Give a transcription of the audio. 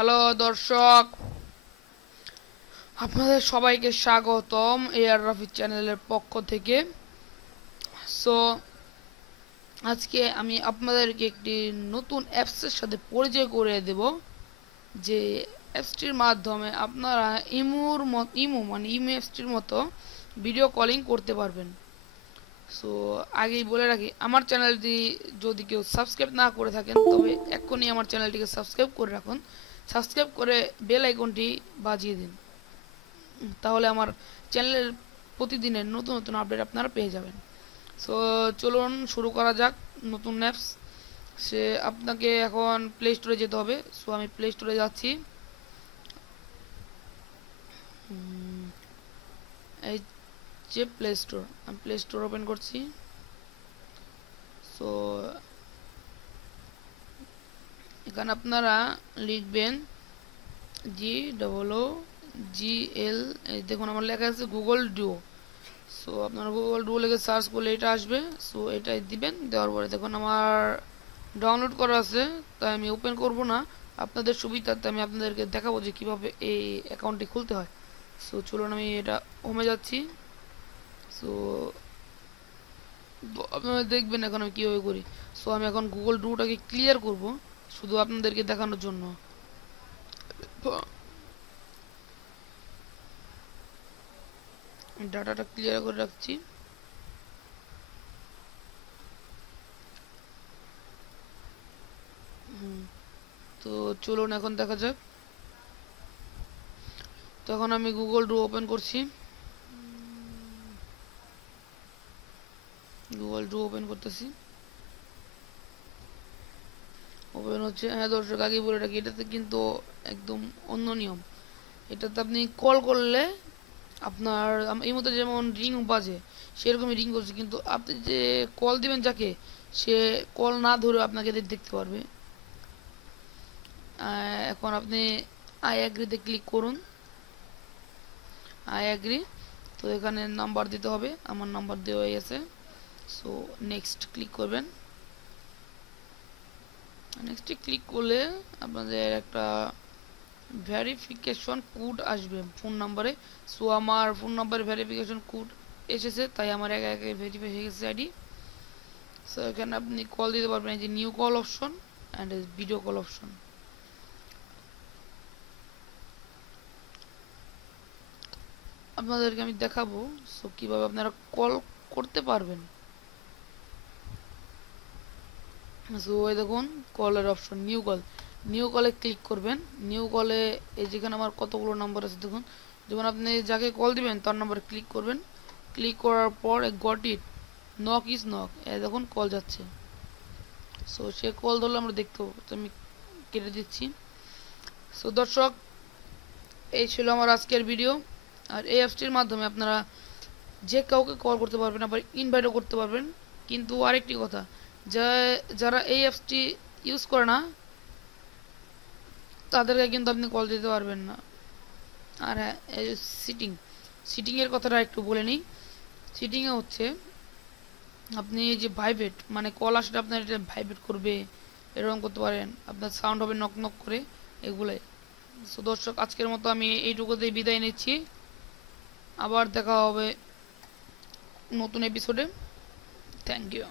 Hello দর্শক, আপনাদের সবাইকে স্বাগতম এআর রাফি চ্যানেলের পক্ষ থেকে। সো আজকে আমি আপনাদেরকে একটি নতুন অ্যাপসের সাথে পরিচয় করিয়ে দেব, যে অ্যাপসটির মাধ্যমে আপনারা ইমো অ্যাপসটির মতো ভিডিও কলিং করতে পারবেন। সো আগেই বলে রাখি, আমার চ্যানেলটি যদি কেউ সাবস্ক্রাইব না করে থাকেন তবে এক্ষুনি আমার চ্যানেলটিকে সাবস্ক্রাইব করে রাখুন। সাবস্ক্রাইব করে বেল আইকনটি বাজিয়ে দিন, তাহলে আমার চ্যানেলের প্রতিদিনের নতুন নতুন আপডেট আপনারা পেয়ে যাবেন। সো চলুন শুরু করা যাক নতুন অ্যাপস। সে আপনাকে এখন প্লে স্টোরে যেতে হবে। সো আমি প্লে স্টোরে যাচ্ছি। এই যে প্লে স্টোর, আমি প্লে স্টোর ওপেন করছি। সো এখানে আপনারা লিখবেন GOOGL, দেখুন আমার লেখা আছে গুগল ডুও। সো আপনারা গুগল ডুও লিখে সার্চ করলে এটা আসবে। সো এটাই দিবেন, দেওয়ার পরে দেখুন আমার ডাউনলোড করা আছে, তাই আমি ওপেন করব না। আপনাদের সুবিধার্থে আমি আপনাদেরকে দেখাবো যে কীভাবে এই অ্যাকাউন্টটি খুলতে হয়। সো চলুন আমি এটা হোমে যাচ্ছি। সো আপনারা দেখবেন এখন আমি কীভাবে করি। সো আমি এখন গুগল ডুটাকে ক্লিয়ার করব শুধু আপনাদেরকে দেখানোর জন্য। ডাটাটা ক্লিয়ার করে রাখছি। তো চলুন এখন দেখা যাক। তখন আমি গুগল ডু ওপেন করছি। গুগল ডু ওপেন করতেছি, ওপেন হচ্ছে। হ্যাঁ দর্শক, আগেই বলে রাখি এটাতে কিন্তু একদম অন্য নিয়ম। এটাতে আপনি কল করলে আপনার এই মতো যেমন রিং বাজে সেরকমই রিং করছে, কিন্তু আপনি যে কল দিবেন যাকে, সে কল না ধরে আপনাকে দেখতে পারবে। এখন আপনি আই অ্যাগ্রিতে ক্লিক করুন। I agree. তো এখানে নাম্বার দিতে হবে, আমার নাম্বার দেওয়া হয়ে গেছে। সো নেক্সট ক্লিক করবেন। নেক্সটে ক্লিক করলে আপনাদের একটা ভেরিফিকেশন কোড আসবে ফোন নাম্বারে। সো আমার ফোন নাম্বারে ভেরিফিকেশন কোড এসেছে, তাই আমার একে একে ভেরিফাই হয়ে গেছে আইডি। সো এখানে আপনি কল দিতে পারবেন, এই যে new call option and video call option. আপনাদেরকে আমি দেখাবো সো কীভাবে আপনারা কল করতে পারবেন। সো ওই দেখুন কলের অপশন, নিউ কলে ক্লিক করবেন। নিউ কলে এই যেখানে আমার কতগুলো নাম্বার আছে দেখুন। যেমন আপনি যাকে কল দিবেন তার নাম্বারে ক্লিক করবেন। ক্লিক করার পর got it, knock is knock, এই দেখুন কল যাচ্ছে। সো সে কল ধরলে আমরা দেখতে পাবো, তো আমি কেটে দিচ্ছি। সো দর্শক, এই ছিল আমার আজকের ভিডিও। আর এই অ্যাপসটির মাধ্যমে আপনারা যে কাউকে কল করতে পারবেন, আবার ইনভাইটও করতে পারবেন। কিন্তু আরেকটি কথা, যারা এই অ্যাপসটি ইউজ করে না তাদেরকে কিন্তু আপনি কল দিতে পারবেন না। আর হ্যাঁ, এই সিটিংয়ের কথাটা একটু বলে নিই। সিটিংয়ে হচ্ছে আপনি যে ভাইব্রেট, মানে কল আসলে আপনার এটা ভাইব্রেট করবে, এরকম করতে পারেন। আপনার সাউন্ড হবে নক নক করে, এগুলাই। সো দর্শক, আজকের মতো আমি এইটুকুতেই বিদায় নিচ্ছি। আবার দেখা হবে নতুন এপিসোডে। Thank you.